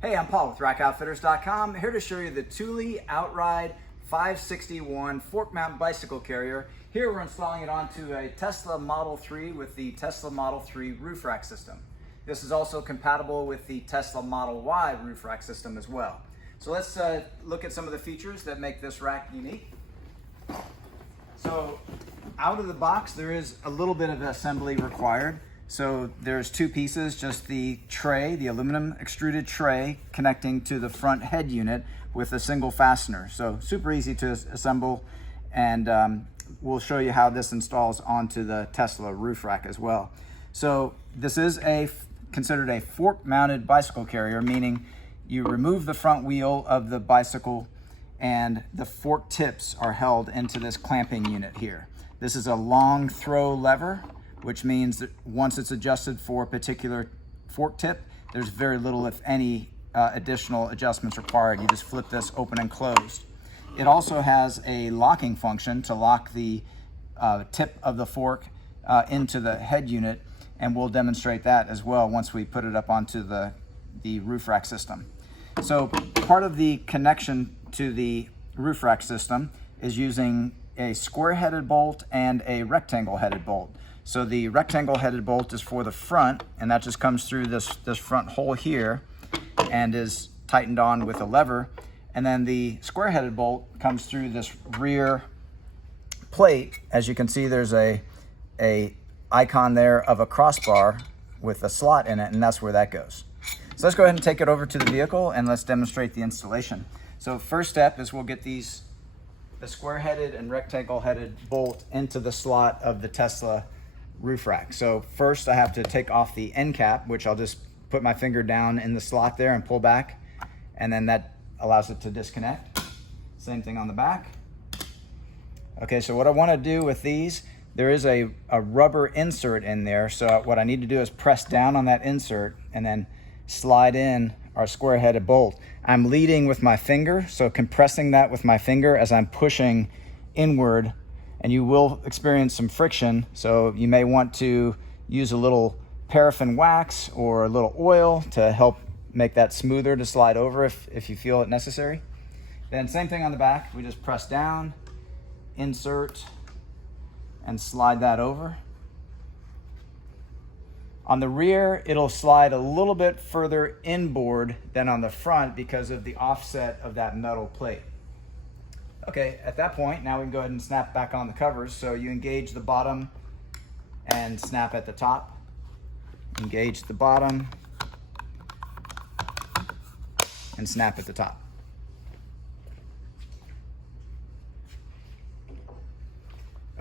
Hey, I'm Paul with RackOutfitters.com, here to show you the Thule Outride 561 fork mount bicycle carrier. Here we're installing it onto a Tesla Model 3 with the Tesla Model 3 roof rack system. This is also compatible with the Tesla Model Y roof rack system as well. So let's look at some of the features that make this rack unique. So out of the box, there is a little bit of assembly required. So there's two pieces, just the tray, the aluminum extruded tray connecting to the front head unit with a single fastener. So super easy to assemble, and we'll show you how this installs onto the Tesla roof rack as well. So this is considered a fork mounted bicycle carrier, meaning you remove the front wheel of the bicycle and the fork tips are held into this clamping unit here. This is a long throw lever, which means that once it's adjusted for a particular fork tip, there's very little, if any, additional adjustments required. You just flip this open and closed. It also has a locking function to lock the tip of the fork into the head unit, and we'll demonstrate that as well once we put it up onto the roof rack system. So part of the connection to the roof rack system is using a square-headed bolt and a rectangle-headed bolt. So the rectangle-headed bolt is for the front, and that just comes through this front hole here and is tightened on with a lever. And then the square-headed bolt comes through this rear plate. As you can see, there's a icon there of a crossbar with a slot in it, and that's where that goes. So let's go ahead and take it over to the vehicle and let's demonstrate the installation. So first step is we'll get the square-headed and rectangle-headed bolt into the slot of the Tesla roof rack. So first I have to take off the end cap, which I'll just put my finger down in the slot there and pull back, and then that allows it to disconnect. Same thing on the back. Okay, so what I want to do with these, there is a rubber insert in there, so what I need to do is press down on that insert and then slide in our square-headed bolt. I'm leading with my finger, so compressing that with my finger as I'm pushing inward, and you will experience some friction, so you may want to use a little paraffin wax or a little oil to help make that smoother to slide over if you feel it necessary. Then same thing on the back, we just press down, insert, and slide that over. On the rear, it'll slide a little bit further inboard than on the front because of the offset of that metal plate. Okay, at that point, now we can go ahead and snap back on the covers. So you engage the bottom and snap at the top. Engage the bottom and snap at the top.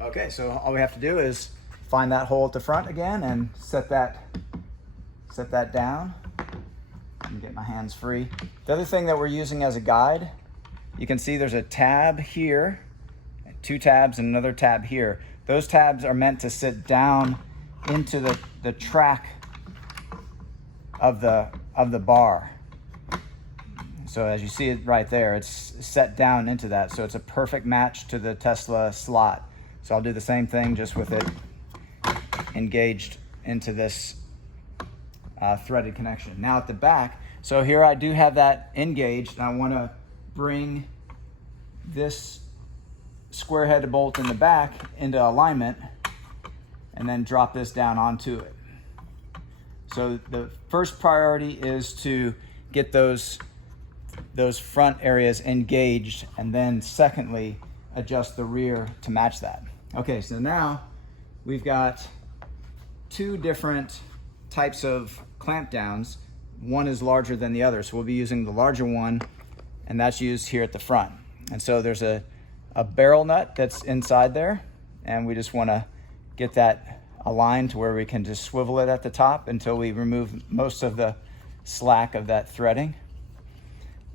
Okay, so all we have to do is find that hole at the front again and set that down and get my hands free. The other thing that we're using as a guide, you can see there's a tab here, two tabs and another tab here. Those tabs are meant to sit down into the track of the bar. So as you see it right there, it's set down into that. So it's a perfect match to the Tesla slot. So I'll do the same thing just with it engaged into this threaded connection. Now at the back, so here I do have that engaged, and I want to bring this square-headed bolt in the back into alignment and then drop this down onto it. So the first priority is to get those front areas engaged, and then secondly, adjust the rear to match that. Okay, so now we've got two different types of clamp downs. One is larger than the other, so we'll be using the larger one, and that's used here at the front. And so there's a barrel nut that's inside there, and we just want to get that aligned to where we can just swivel it at the top until we remove most of the slack of that threading.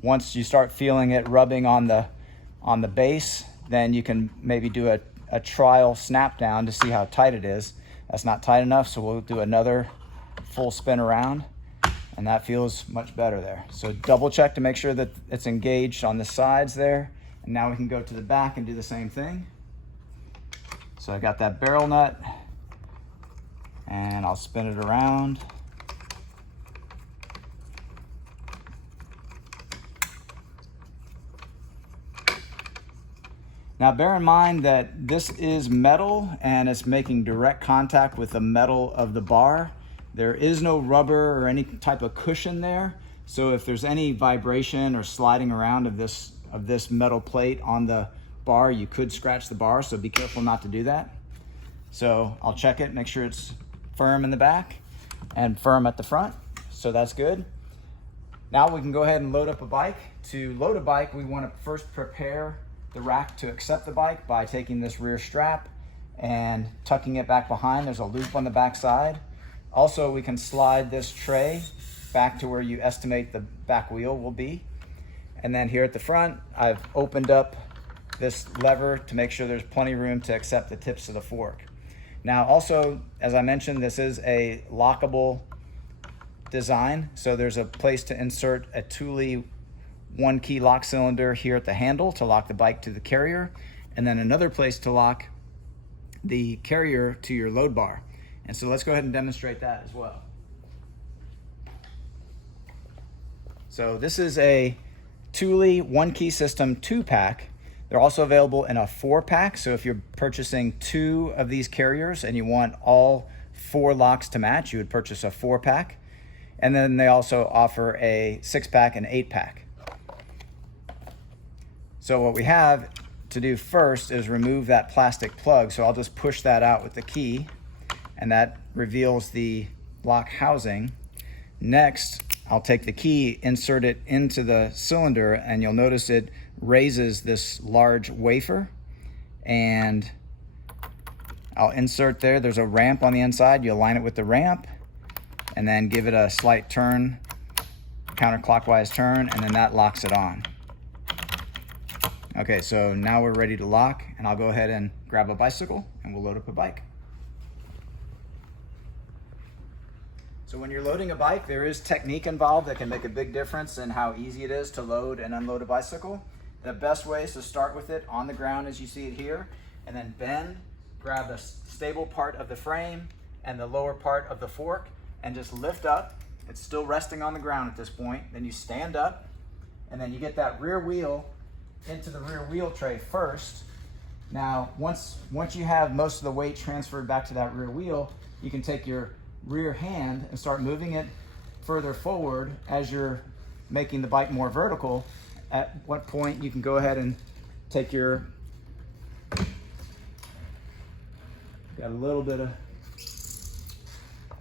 Once you start feeling it rubbing on the base, then you can maybe do a trial snap down to see how tight it is. That's not tight enough, so we'll do another full spin around, and that feels much better there. So double check to make sure that it's engaged on the sides there, and now we can go to the back and do the same thing. So I got that barrel nut, and I'll spin it around. Now bear in mind that this is metal and it's making direct contact with the metal of the bar. There is no rubber or any type of cushion there. So if there's any vibration or sliding around of this metal plate on the bar, you could scratch the bar, so be careful not to do that. So I'll check it, make sure it's firm in the back and firm at the front. So that's good. Now we can go ahead and load up a bike. To load a bike, we want to first prepare the rack to accept the bike by taking this rear strap and tucking it back behind. There's a loop on the back side. Also, we can slide this tray back to where you estimate the back wheel will be. And then here at the front, I've opened up this lever to make sure there's plenty of room to accept the tips of the fork. Now also, as I mentioned, this is a lockable design. So there's a place to insert a Thule 1-key lock cylinder here at the handle to lock the bike to the carrier, and then another place to lock the carrier to your load bar. And so let's go ahead and demonstrate that as well. So this is a Thule 1-key system 2-pack. They're also available in a 4-pack. So if you're purchasing 2 of these carriers and you want all 4 locks to match, you would purchase a 4-pack. And then they also offer a 6-pack and 8-pack. So what we have to do first is remove that plastic plug. So I'll just push that out with the key, and that reveals the lock housing. Next, I'll take the key, insert it into the cylinder, and you'll notice it raises this large wafer. And I'll insert there. There's a ramp on the inside. You align it with the ramp, and then give it a slight turn, counterclockwise turn, and then that locks it on. Okay, so now we're ready to lock, and I'll go ahead and grab a bicycle and we'll load up a bike. So when you're loading a bike, there is technique involved that can make a big difference in how easy it is to load and unload a bicycle. The best way is to start with it on the ground as you see it here, and then bend, grab the stable part of the frame and the lower part of the fork, and just lift up. It's still resting on the ground at this point. Then you stand up, and then you get that rear wheel into the rear wheel tray first. Now, once you have most of the weight transferred back to that rear wheel, you can take your rear hand and start moving it further forward as you're making the bike more vertical. At what point you can go ahead and take your, got a little bit of,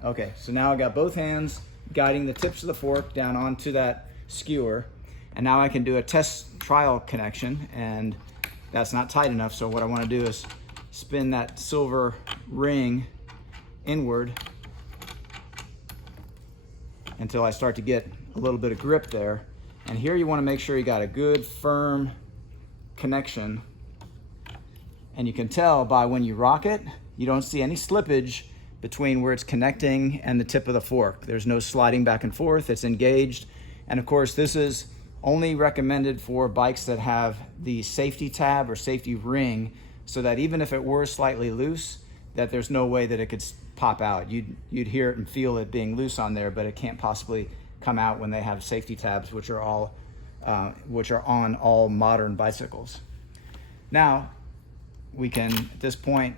okay, so now I got both hands guiding the tips of the fork down onto that skewer. And now I can do a test trial connection, and that's not tight enough. So what I want to do is spin that silver ring inward until I start to get a little bit of grip there. And here you want to make sure you got a good firm connection. And you can tell by when you rock it, you don't see any slippage between where it's connecting and the tip of the fork. There's no sliding back and forth, it's engaged. And of course, this is only recommended for bikes that have the safety tab or safety ring, so that even if it were slightly loose, that there's no way that it could pop out. You'd hear it and feel it being loose on there, but it can't possibly come out when they have safety tabs, which are on all modern bicycles. Now, we can, at this point,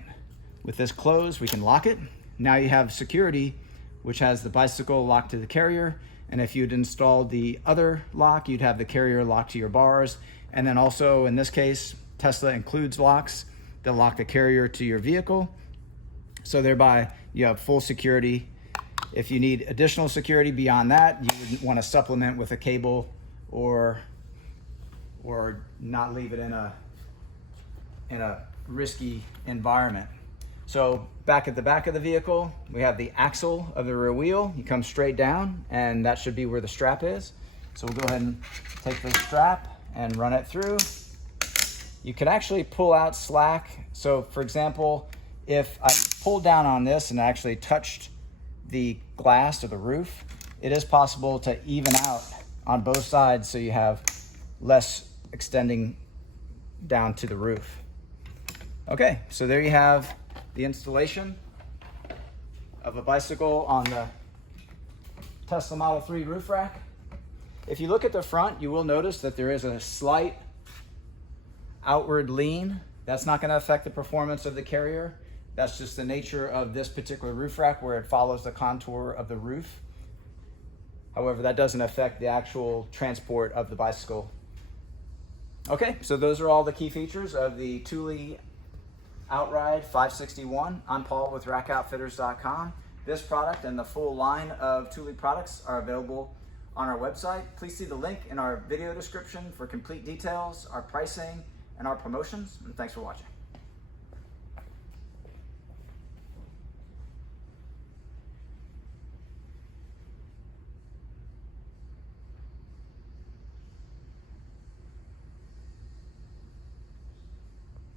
with this closed, we can lock it. Now you have security, which has the bicycle locked to the carrier. And if you'd installed the other lock, you'd have the carrier locked to your bars. And then also, in this case, Tesla includes locks that lock the carrier to your vehicle. So thereby, you have full security. If you need additional security beyond that, you would want to supplement with a cable or not leave it in a risky environment. So back at the back of the vehicle, we have the axle of the rear wheel. You come straight down, and that should be where the strap is. So we'll go ahead and take this strap and run it through. You could actually pull out slack. So for example, if I pulled down on this and actually touched the glass or the roof, it is possible to even out on both sides so you have less extending down to the roof. Okay, so there you have the installation of a bicycle on the Tesla Model 3 roof rack. If you look at the front, you will notice that there is a slight outward lean That's not going to affect the performance of the carrier. That's just the nature of this particular roof rack, where it follows the contour of the roof. However, that doesn't affect the actual transport of the bicycle. Okay, so those are all the key features of the Thule Outride 561. I'm Paul with rackoutfitters.com. This product and the full line of Thule products are available on our website. Please see the link in our video description for complete details, our pricing, and our promotions. And thanks for watching.